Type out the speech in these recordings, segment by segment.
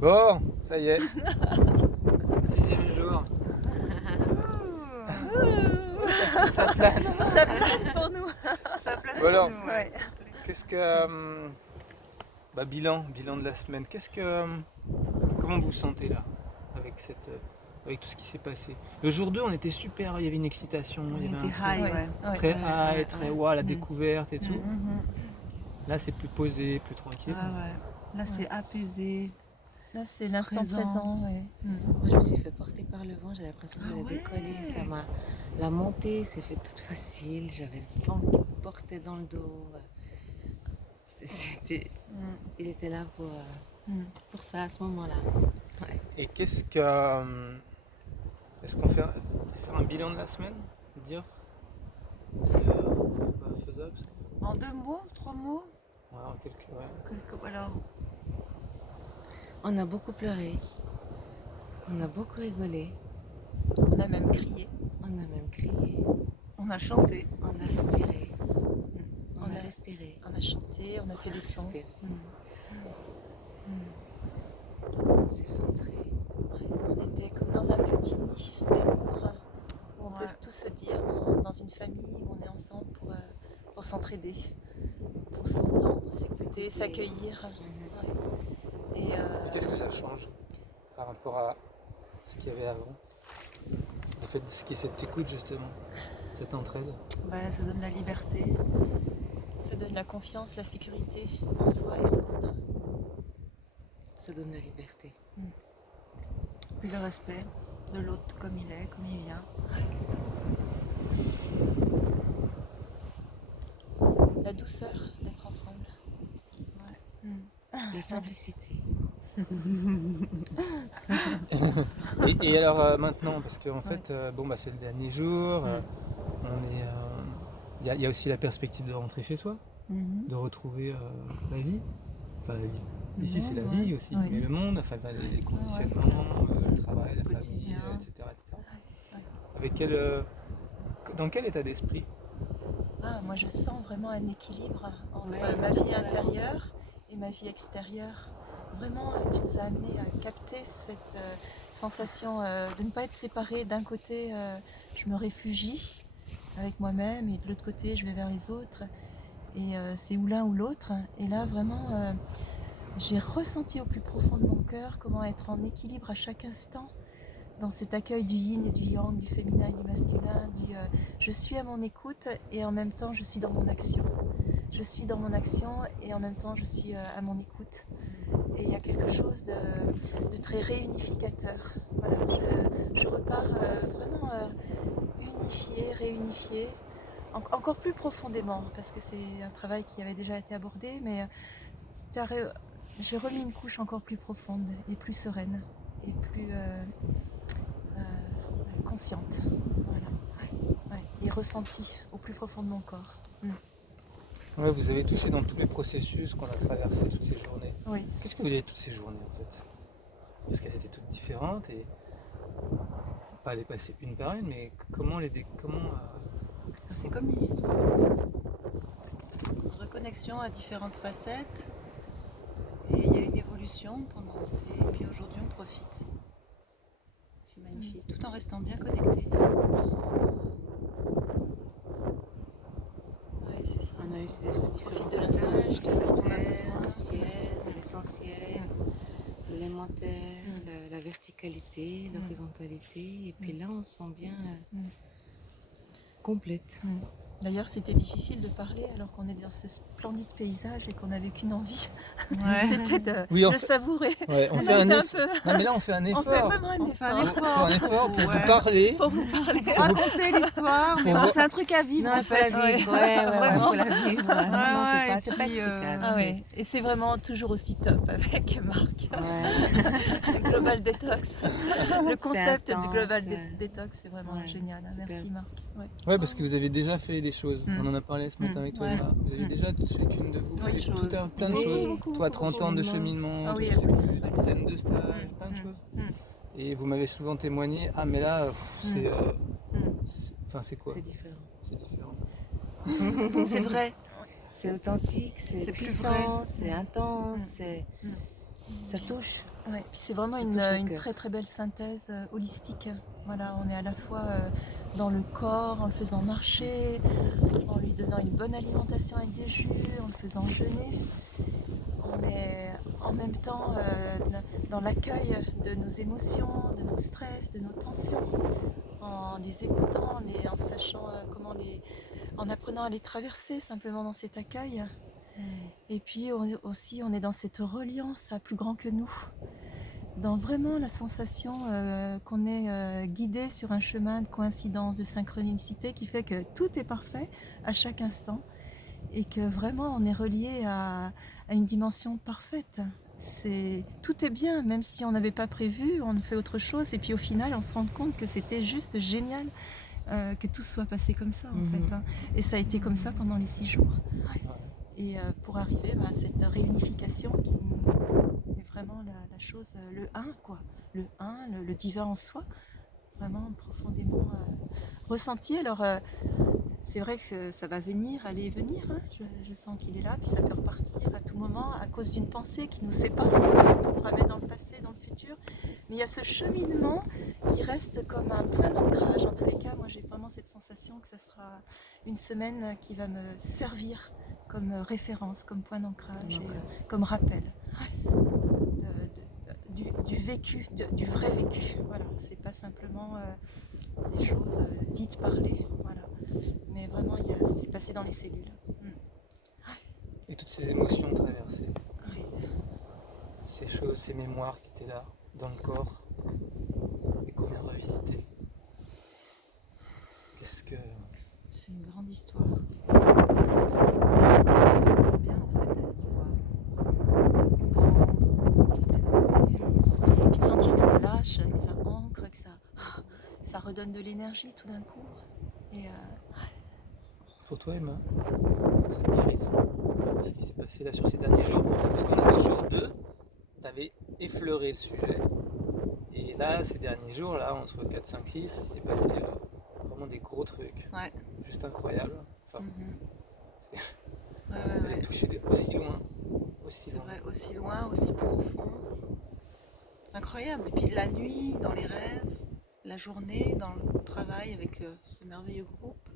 Bon, ça y est. Sixième jour. Ça plane. Ça plane pour nous. Ça plane Bon alors, pour nous, ouais. qu'est-ce que... bilan de la semaine. Comment vous vous sentez là avec tout ce qui s'est passé? Le jour 2, on était super, il y avait une excitation, il y avait un truc high, ouais. très high, très wow, la découverte et tout. Mhm. Là, c'est plus posé, plus tranquille. Ah ouais. Là, c'est apaisé. Là, c'est l'instant Présent. présent. Ouais. Moi, je me suis fait porter par le vent, j'ai l'impression Ah d'aller ouais. décoller. La montée s'est fait toute facile, j'avais le vent qui me portait dans le dos. Il était là pour ça à ce moment-là. Ouais. Et est-ce qu'on fait faire un bilan de la semaine? Dire c'est pas faisable ça? En 2 mots, 3 mots. Alors, Alors, On a beaucoup pleuré, on a beaucoup rigolé, On a même crié. on a même crié, on a chanté. on a respiré, on On a a- respiré. On a chanté, on a fait des sons. Respiré. On s'est centré. On était comme dans un petit nid d'amour où on peut Ouais. tout se dire dans une famille où on est ensemble pour s'entraider, pour s'entendre, s'écouter, s'accueillir. Ouais. Et, Et qu'est-ce que ça change par rapport à ce qu'il y avait avant? Le fait de ce qui est cette écoute justement, cette entraide. Ça donne la liberté. ça donne la confiance, la sécurité en soi et en l'autre. Ça donne la liberté. Puis le respect de l'autre comme il est, comme il vient. La douceur d'être ensemble. La simplicité. Et alors maintenant, parce qu'en fait, c'est le dernier jour, il y a aussi la perspective de rentrer chez soi, de retrouver la vie. Enfin la vie. Ici c'est la vie aussi, Oui. mais le monde, enfin les conditionnements, le travail, la famille, Quotidien. etc. Dans quel état d'esprit? Moi je sens vraiment un équilibre entre Ouais, ma c'est vie une balance. intérieure et ma vie extérieure. Vraiment, tu nous as amené à capter cette sensation de ne pas être séparée. D'un côté, je me réfugie avec moi-même et de l'autre côté, je vais vers les autres. Et c'est ou l'un ou l'autre. Et là, vraiment, j'ai ressenti au plus profond de mon cœur comment être en équilibre à chaque instant dans cet accueil du yin et du yang, du féminin et du masculin, je suis à mon écoute et en même temps je suis dans mon action. Je suis dans mon action et en même temps je suis à mon écoute. Et il y a quelque chose de très réunificateur. Voilà, je repars vraiment unifiée, réunifiée, encore plus profondément, parce que c'est un travail qui avait déjà été abordé, mais j'ai remis une couche encore plus profonde et plus sereine et plus consciente, voilà. Ouais. Et ressentie au plus profond de mon corps. Ouais, vous avez touché dans tous les processus qu'on a traversés toutes ces journées. Oui. Qu'est-ce que vous voulez de toutes ces journées en fait? Parce qu'elles étaient toutes différentes et pas les passer une par une, mais C'est comme une histoire. Une reconnexion à différentes facettes. Et il y a une évolution pendant et puis aujourd'hui on profite. C'est magnifique. Tout en restant bien connecté à ce qu'on ressent. Ouais, c'est ça. On a eu ces différents de passages, de la On a terre, besoin du aussi. ciel, de l'essentiel, de l'élémentaire, la verticalité, l'horizontalité. Et puis là, on se sent bien complète. D'ailleurs, c'était difficile de parler alors qu'on est dans ce splendide paysage et qu'on n'avait qu'une envie, Ouais. c'était de Oui, en le fait- savourer. Ouais, on On fait a un été un effort. peu- Non, mais là on fait un On effort. fait vraiment un On fait un effort. Faut un effort pour Ouais. vous parler. Pour vous parler. Raconter l'histoire, mais Pour bon, vo- c'est un truc à vivre Non, en il faut fait. la vivre. Ouais, faut la vivre. Non, ouais, c'est et pas puis, explicable. Ah ouais. Et c'est vraiment toujours aussi top avec Marc. Ouais. Global Detox. Le concept intense, du Global ouais. Detox, c'est vraiment Ouais, génial. super. Merci Marc. Ouais. Ouais, parce que vous avez déjà fait des choses. On en a parlé ce matin avec toi. Ouais. Emma. Vous avez déjà chacune de vous Oui, fait choses. plein de Oui, choses. beaucoup, Toi, beaucoup. 30 ans de cheminement, Ah oui, je sais en plus, plus, des dizaines de stages, plein de choses. Et vous m'avez souvent témoigné, ah mais là, c'est quoi? C'est différent. C'est différent. C'est vrai. C'est authentique, c'est C'est plus puissant, vrai. c'est intense, ça touche. Ouais, puis c'est vraiment Ça touche le une cœur. très très belle synthèse holistique. Voilà, on est à la fois dans le corps, en le faisant marcher, en lui donnant une bonne alimentation avec des jus, en le faisant jeûner. On est en même temps dans l'accueil de nos émotions, de nos stress, de nos tensions, en les écoutant, en sachant en apprenant à les traverser simplement dans cet accueil. Et puis aussi on est dans cette reliance à plus grand que nous, dans vraiment la sensation qu'on est guidé sur un chemin de coïncidence, de synchronicité qui fait que tout est parfait à chaque instant et que vraiment on est relié à une dimension parfaite. Tout est bien, même si on n'avait pas prévu, on fait autre chose et puis au final on se rend compte que c'était juste génial que tout soit passé comme ça en fait. Hein. Et ça a été comme ça pendant les 6 jours. Et pour arriver à cette réunification qui est vraiment la chose, le un quoi, le un, le divin en soi, vraiment profondément ressenti. Alors c'est vrai que ça va venir, aller et venir, hein. Je sens qu'il est là, puis ça peut repartir à tout moment à cause d'une pensée qui nous sépare, qui nous ramène dans le passé, dans le futur. Mais il y a ce cheminement qui reste comme un point d'ancrage. En tous les cas, moi j'ai vraiment cette sensation que ça sera une semaine qui va me servir comme référence, comme point d'ancrage, et, comme rappel du vécu, du vrai vécu. Voilà, c'est pas simplement des choses dites, parlées, voilà. Mais vraiment, c'est passé dans les cellules. Et toutes ces émotions traversées, Oui. ces choses, ces mémoires qui étaient là, dans le corps, et qu'on vient revisiter. Qu'est-ce que... C'est une grande histoire. Ça fait bien en fait d'aller voir, comprendre. Et puis de sentir que ça lâche, que ça ancre, que ça redonne de l'énergie tout d'un coup. Et Pour toi, Emma, cette guérison, ce qui s'est passé là sur ces derniers jours, parce qu'on a le jour 2, tu avais effleuré le sujet. Et là, ces derniers jours, là, entre 4, 5, 6, il s'est passé vraiment des gros trucs. Ouais. Juste incroyables. Enfin, Ouais, elle ouais. est touchée aussi loin. C'est vrai, aussi loin, aussi profond. Incroyable. Et puis la nuit, dans les rêves, la journée, dans le travail avec ce merveilleux groupe,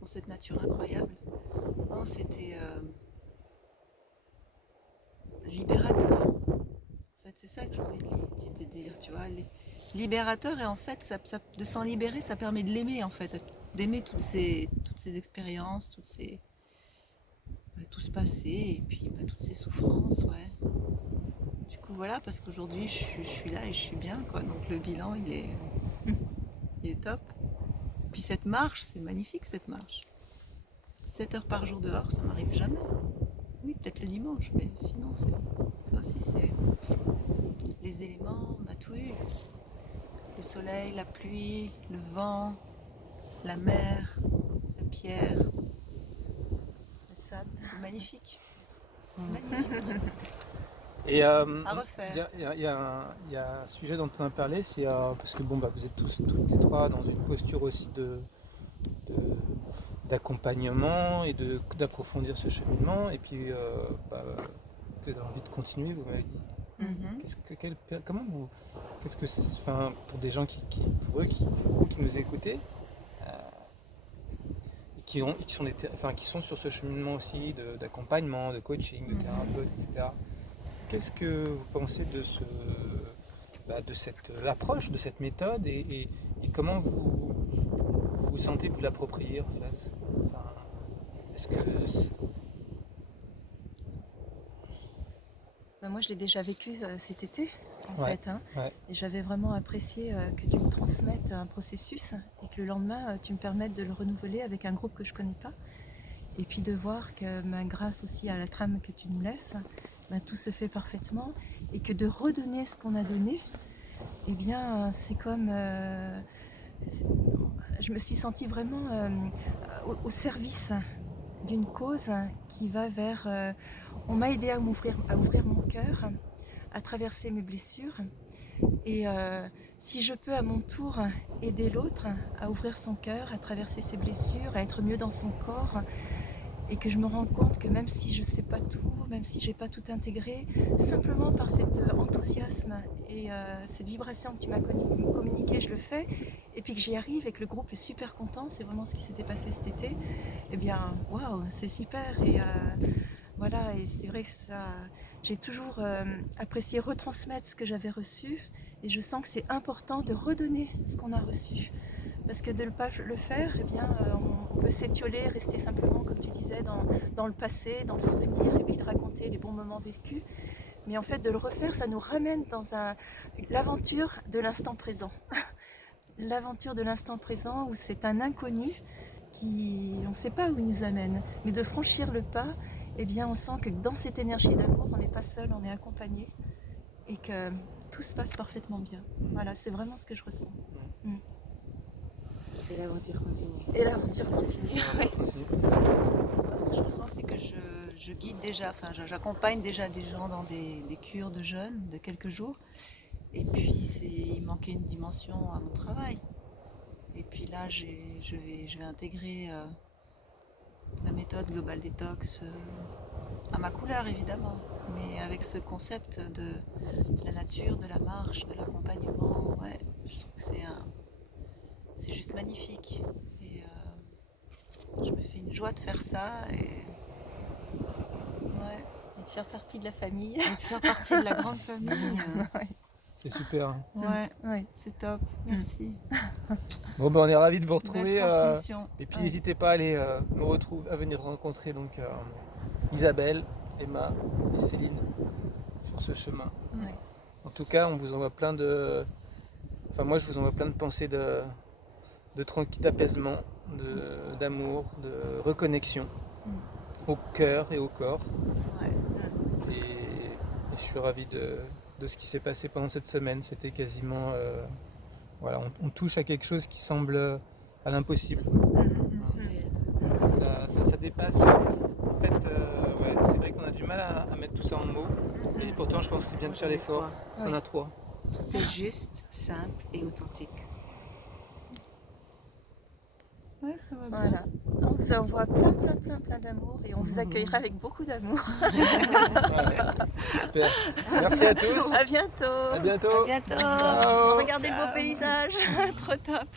dans cette nature incroyable. Non, c'était libérateur. En fait, c'est ça que j'ai envie de dire, tu vois. Libérateur, et en fait, de s'en libérer, ça permet de l'aimer, en fait. D'aimer toutes ces expériences, tout ce passé, et puis toutes ces souffrances, ouais. Du coup, voilà, parce qu'aujourd'hui, je suis là et je suis bien, quoi. Donc le bilan, il est top. Puis cette marche, c'est magnifique, cette marche. 7 heures par jour dehors, ça m'arrive jamais. Oui, peut-être le dimanche, mais sinon, ça aussi, c'est les éléments, on a tout eu. Le soleil, la pluie, le vent, la mer, la pierre. le sable. C'est magnifique. Magnifique. Et À refaire. il y a un sujet dont on a parlé, c'est parce que bon, bah, vous êtes toutes les trois dans une posture aussi d'accompagnement et d'approfondir ce cheminement. Et puis, bah, vous avez envie de continuer, vous m'avez dit. Comment vous, qu'est-ce que, enfin, pour des gens pour eux, qui nous écoutaient, qui sont sur ce cheminement aussi d'accompagnement, de coaching, de thérapeute, etc. Qu'est-ce que vous pensez de cette approche, de cette méthode, et comment vous sentez vous l'approprier en fait? Enfin, est-ce que Moi, je l'ai déjà vécu cet été, en Ouais, fait. Hein. ouais. Et j'avais vraiment apprécié que tu me transmettes un processus et que le lendemain, tu me permettes de le renouveler avec un groupe que je ne connais pas. Et puis de voir que grâce aussi à la trame que tu nous laisses, tout se fait parfaitement. Et que de redonner ce qu'on a donné, eh bien, c'est comme... je me suis sentie vraiment au service d'une cause qui va vers... on m'a aidé à ouvrir mon cœur, à traverser mes blessures. Et si je peux à mon tour aider l'autre à ouvrir son cœur, à traverser ses blessures, à être mieux dans son corps, et que je me rends compte que même si je ne sais pas tout, même si je n'ai pas tout intégré, simplement par cet enthousiasme rythme et cette vibration que tu m'as communiquée, je le fais, et puis que j'y arrive et que le groupe est super content, c'est vraiment ce qui s'était passé cet été, eh bien, waouh, c'est super. Et voilà, et c'est vrai que ça, j'ai toujours apprécié retransmettre ce que j'avais reçu, et je sens que c'est important de redonner ce qu'on a reçu. Parce que de ne pas le faire, eh bien, on peut s'étioler, rester simplement, comme tu disais, dans le passé, dans le souvenir, et puis de raconter les bons moments vécus. Mais en fait, de le refaire, ça nous ramène dans l'aventure de l'instant présent. L'aventure de l'instant présent où c'est un inconnu qui, on ne sait pas où il nous amène. Mais de franchir le pas, eh bien, on sent que dans cette énergie d'amour, on n'est pas seul, on est accompagné. Et que tout se passe parfaitement bien. Voilà, c'est vraiment ce que je ressens. Et l'aventure continue. Et l'aventure continue. Moi, ce que je ressens, c'est que je guide déjà, enfin j'accompagne déjà des gens dans des cures de jeûne de quelques jours. Et puis il manquait une dimension à mon travail. Et puis là, je vais intégrer la méthode Global Detox à ma couleur évidemment, mais avec ce concept de la nature, de la marche, de l'accompagnement. Ouais, je trouve que c'est juste magnifique. Et je me fais une joie de faire ça. Et ouais. Et de faire partie de la famille. Et de faire partie de la grande famille. C'est super. Ouais, c'est top. Merci. Bon, ben, on est ravis de vous Belle retrouver. transmission. Et puis Ouais. n'hésitez pas à aller nous retrouver, à venir rencontrer donc Isabelle, Emma et Céline sur ce chemin. Ouais. En tout cas, on vous envoie plein de. Enfin, moi, je vous envoie plein de pensées de tranquille, d'apaisement, d'amour, de reconnexion au cœur et au corps. Ouais. Et je suis ravi de ce qui s'est passé pendant cette semaine. C'était quasiment. Voilà, on touche à quelque chose qui semble à l'impossible. Ça dépasse. En fait, ouais, c'est vrai qu'on a du mal à mettre tout ça en mots. Et pourtant, je pense que c'est bien de faire l'effort. On a trois. Tout est juste, simple et authentique. Ouais, ça va bien. Voilà. On vous envoie plein d'amour et on vous accueillera avec beaucoup d'amour. Ouais, super. Merci à tous. À bientôt. À bientôt. À bientôt. Ciao. Regardez le beau paysage. Trop top.